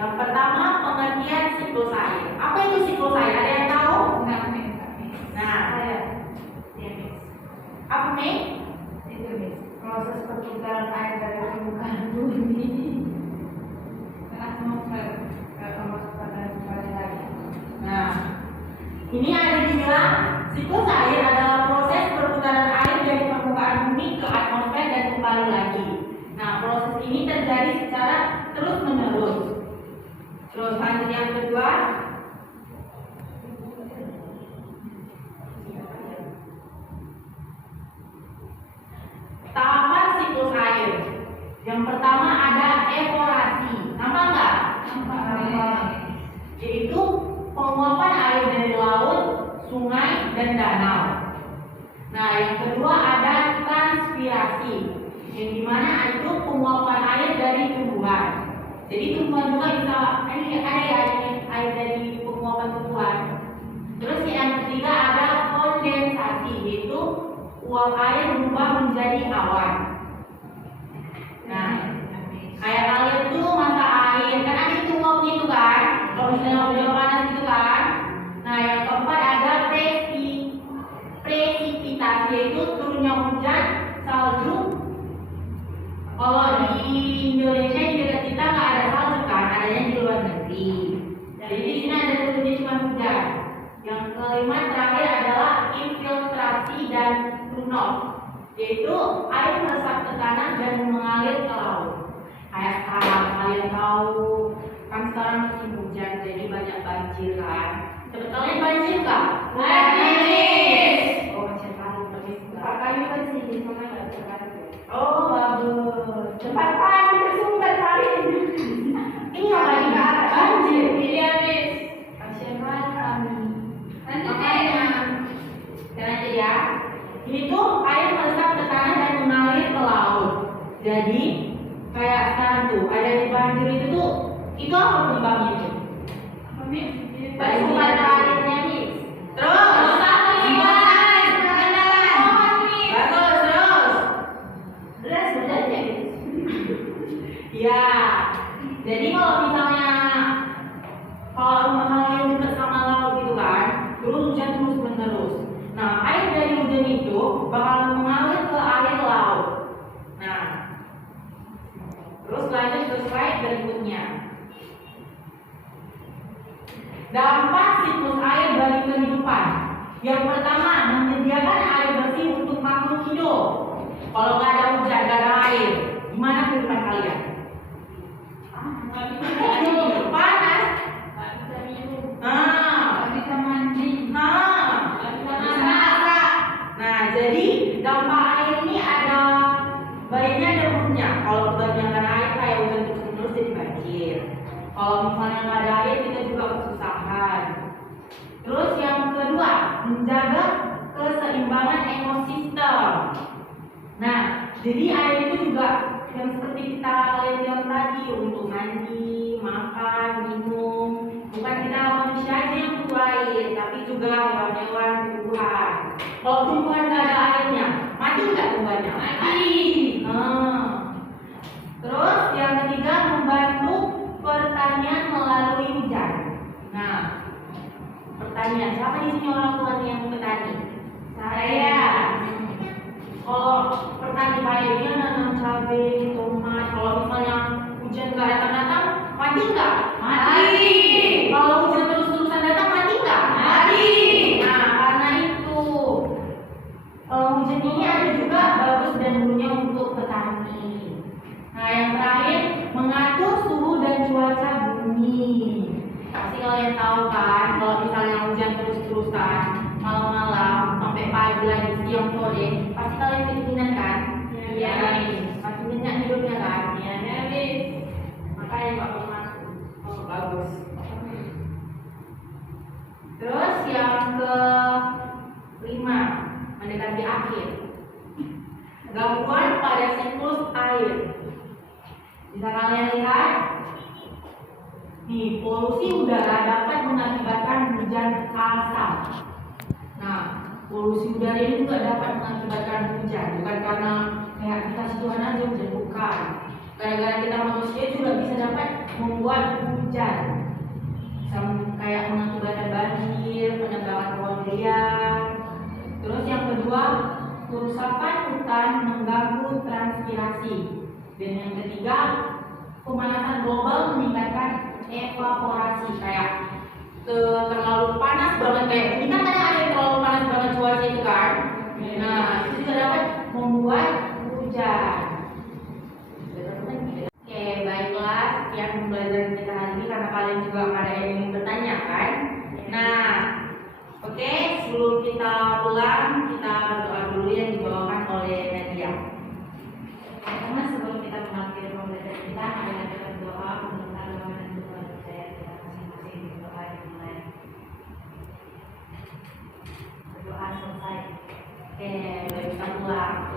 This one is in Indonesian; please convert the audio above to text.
Yang pertama, pengertian siklus air. Apa itu siklus air? Ada yang tahu? Nah, Nah, apa nih? itu nih proses perputaran air dari permukaan bumi ke atmosfer ke atmosfer dan kembali lagi. Nah, ini ada dibilang siklus air adalah proses perputaran air dari permukaan bumi ke atmosfer dan kembali lagi. Nah, proses ini terjadi secara terus-menerus. Terus lanjut yang kedua. Tahapan siklus air. Yang pertama ada evaporasi. Nampak nggak? Yaitu penguapan air dari laut, sungai, dan danau. Nah, yang kedua ada transpirasi, yang dimana itu penguapan air dari tumbuhan. Jadi tumbuhan juga bisa ada ya air dari penguapan tumbuhan. Terus yang ketiga ada kondensasi, yaitu uap air berubah menjadi awan. Nah, kayak kalian tuh masak air, kan ada itu uapnya itu kan. Kalau misalnya udah panas itu kan. Nah, yang keempat ada presipitasi, yaitu turunnya hujan, salju. Kalau di Indonesia di dekat kita nggak ada salju kan, adanya di luar negeri. Jadi di sini ada turunnya cuma hujan. Yang kelima terakhir adalah infiltrasi dan runoff, yaitu air meresap ke tanah dan mengalir ke laut. Kayak sekarang kalian tahu kan sekarang musim hujan, jadi banyak banjir kan. Sebetulnya banjir nggak? Banjir. Oh, macam kali pergi Pak kayu kan sini sama nggak terkait. Oh, bagus. Tempat pagi ke sumber kali. Ini apa ini? Banjir. Iya, Miss. Kasihan kami. Lanjut Makanya, jangan aja ya. Ini tuh air meresap ke tanah dan mengalir ke laut. Jadi kayak sekarang tuh ada di banjir itu apa penyebabnya itu? Banjir airnya nih. Terus. Bagus terus. Beras bedanya. Ya. Jadi kalau misalnya rumah kalian dekat sama laut gitu kan, terus hujan terus menerus. Nah, air dari hujan itu bakal mengalir ke air laut. Nah, terus lanjut ke slide berikutnya. Dampak siklus air bagi kehidupan. Yang pertama, menyediakan air bersih untuk makhluk hidup. Kalau nggak ada hujan, nggak ada air, gimana kehidupan kalian? Panas. Bisa mandi. Nah, jadi dampak air ini ada baiknya ada buruknya. Kalau kebanyakan air kayak hujan terus-menerus jadi banjir. Kalau misalnya nggak ada air kita juga kesusahan. Terus yang kedua, menjaga keseimbangan ekosistem. Nah, jadi air itu juga yang seperti kita kalian bilang tadi untuk mandi, makan, minum. Bukan kita manusia aja yang butuh air, tapi juga hewan-hewan, tumbuhan. Kalau tumbuhan nggak ada airnya, mati nggak tumbuhannya? Mati. Terus yang ketiga, membantu pertanian melalui hujan. Nah, pertanian, siapa di sini orang tuanya yang petani? Saya. Kalau petani kayak dia nanam cabai, tomat, kalau misalnya hujan nggak datang-datang, mati nggak? Mati. Kalau hujan terus-terusan datang, mati nggak? Mati. Nah, karena itu hujan ini ada juga bagus dan buruknya untuk petani. Nah, yang terakhir, mengatur suhu dan cuaca bumi. Pasti kalian tahu kan, kalau misalnya hujan terus-terusan, malam-malam sampai pagi lagi, siang sore, pasti kalian kedinginan kan? Iya. Pasti nyenyak hidupnya kan? Iya, Nelis. Makanya nggak mau masuk. Oh, bagus. Terus yang kelima, mendekati akhir. Gangguan pada siklus air. Bisa kalian lihat? Nih, polusi udara dapat mengakibatkan hujan asam. Nah, polusi udara ini juga dapat mengakibatkan hujan, bukan karena kayak kita Tuhan aja hujan, bukan. Gara-gara kita manusia juga bisa dapat membuat hujan hujan. Kayak mengakibatkan banjir, penebangan pohon liar. Terus yang kedua, kerusakan hutan mengganggu transpirasi. Dan yang ketiga, pemanasan global meningkatkan evaporasi. Kayak terlalu panas banget, kayak ini kan kadang ada yang terlalu panas banget cuaca itu kan. Nah, itu juga dapat membuat hujan. Oke, baiklah, sekian pembelajaran kita hari ini karena kalian juga ada yang ingin bertanya kan. Nah, oke, sebelum kita pulang, kita berdoa dulu yang dibawakan oleh Nadia. Karena sebelum kita mengakhiri pembelajaran kita, ada berdoa menurut agama dan Tuhan percaya kita masing-masing berdoa dimulai. Berdoa selesai. Oke, baik, kita pulang.